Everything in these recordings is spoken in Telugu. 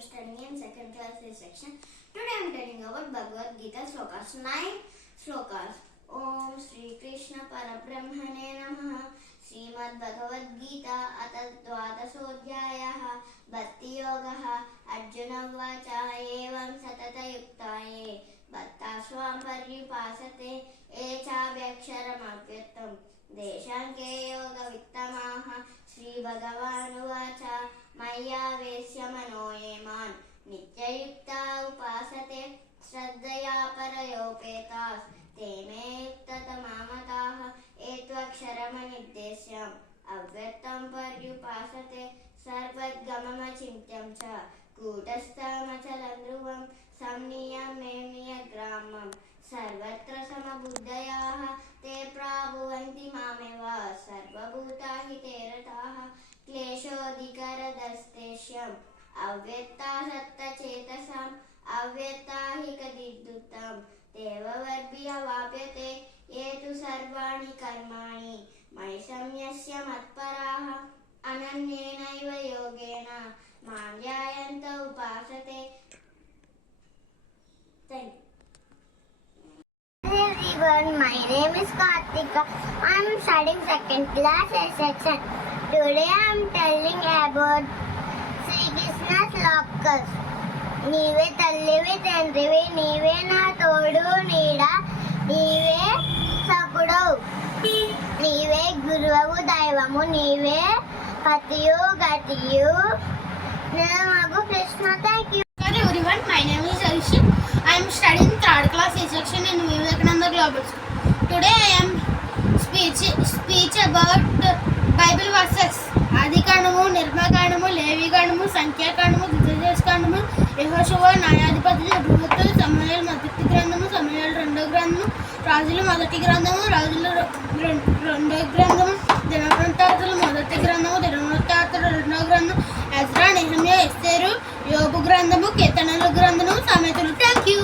am studying in second class A section. Today I am telling about Bhagavad Gita slokas. 9 slokas. Om Shri Krishna Parabrahmane Namaha. Srimad Bhagavad Gita Atadvatasodhyayah. Bhakti Yogaha. Arjuna Vacha Evam Satata Yuktaye. Bhattaswam Paripasate Echa Vyaksharam Avyaktam. Deshanke Yoga Vittamaha. Shri Bhagavan Vacha Maya Vesya Manoyeman Nityayukta Upasate Shraddhaya Parayopetas Teme Yuktata Mamataha Etvaksharamanidesyam Avyaktam Paryupasate Sarvadgamama Chimtyam Cha Kutastamathalandruvam Samniyam Memniya Gramam Sarvatra Samabuddhayaha Te Prabhuvanti Mameva Sarvabhuta Hiterataha क्लेशोऽधिकरदस्तेष्यम् अव्यक्ता सत्तचेतसाम् अव्यक्ता हि कदिदुत्तम् देववर्भिर्वाप्यते ये तु सर्वाणि कर्माणि मयि संयस्य मत्पराः अनन्येनैव योगेन मां ध्यायन्त उपासते. Thank you. Hello everyone, my name is Kartika. I am studying second class A section. Today I am telling about Sri Krishna's slokas. నీవే తల్లివి తండ్రివి నీవే నా తోడు నీడ నీవే సకుడవు నీవే గురువు దైవము నీవే పతియు గతియు నమగు Krishna. Thank you. Hello everyone, my name is Arishit. I am studying third class A section in Vivekananda Global School. Today I am speech about Bible verses. ఆదికాండము, నిర్మకాండము, లేవికాండము, సంఖ్యాకాండము, ద్వితీయోపదేశకాండము, యెహోషువ, న్యాయాధిపతులు, బృహత్తులు, సమూయేలు మొదటి గ్రంథము, సమూయేలు రెండో గ్రంథము, రాజులు మొదటి గ్రంథము, రాజులు రెండో గ్రంథము, దినవృత్తాంతాలు మొదటి గ్రంథము, దినవృత్తాంతాలు రెండో గ్రంథం, ఎజ్రా, నెహెమ్యా, ఎస్తేరు, యోబు గ్రంథము, కీర్తనల గ్రంథము, సామెతలు. Thank you.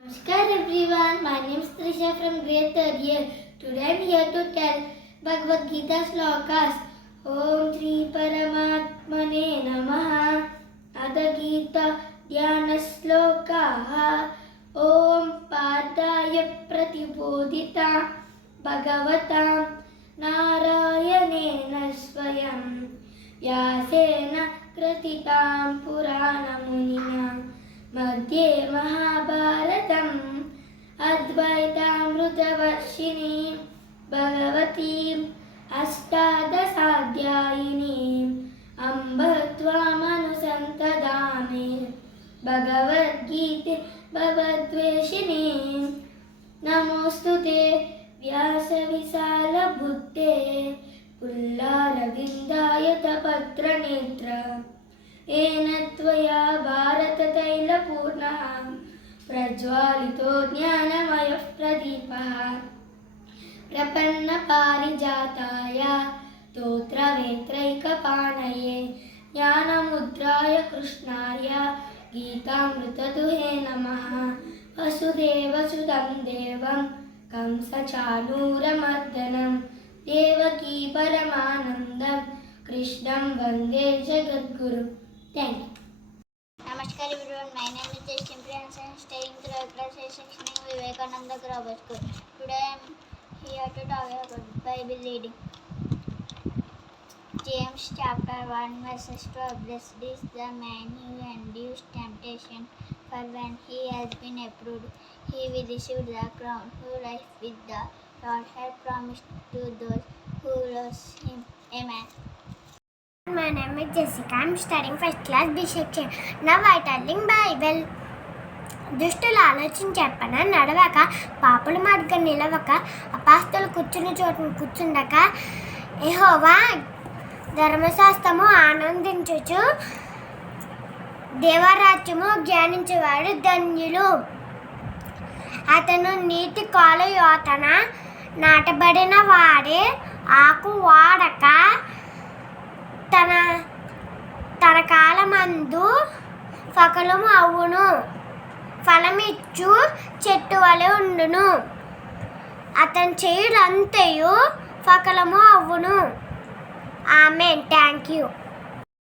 Namaskar everyone, my name is Trisha from grade 3rd year. Today I am here to tell Bhagavad Gita slokas. Om Shri Paramatmane Namaha. Ada Gita Dhyana Slokaha. Om Padaya Pratibodhita Bhagavata Narayanena Swayam Vyasena Kratitam Puranamunina Madhye Mahabharatam Advaitaamrutavarshini Bhagavatim Ashtadasadhyayinim Ambatvamanusamtadame Bhagavad Gita Bhavadveshinim Namostute Vyasa Visala Buddhe Pullaravindayata Patra Netra Enatvaya Bharata Taila Purnaha Prajwalito Jnanamaya Pradipaha Prapanna Parijataya Totra Vetraika Panaye Jnanamudraya Krishnaya Geetamrita Duhe Namaha Vasudeva Sudam Devam Kamsa Chanura Mardanam Devaki Paramanandam Krishnam Vande Jagadguru. Thank you. Namaskar everyone, my name is Justin Prince and studying third class A section in Vivekananda Global School. Today I am here to talk about Bible reading. James chapter 1 verses 12. Blessed is the man who endures temptation, for when he has been approved, he will receive the crown who lies with the Lord had promised to those who love him. Amen. My name is Jessica. I am studying first class B section. Now I telling Bible. దుష్టులు ఆలోచించి చెప్పన నడవక పాపుల మార్గం నిలవక అపాస్తులు కూర్చుని చోటును కూర్చుండక యెహోవా ధర్మశాస్త్రము ఆనందించుచు దేవరాజ్యము ధ్యానించేవాడు ధన్యులు. అతను నీటి కాలు యోతన నాటబడిన వాడే ఆకు వాడక తన కాలమందు ఫలము అవును ఫలమిచ్చు చెట్టు వలె ఉండును. అతని చేయులంతయు ఫలము అవును. ఆమెన్. Thank you.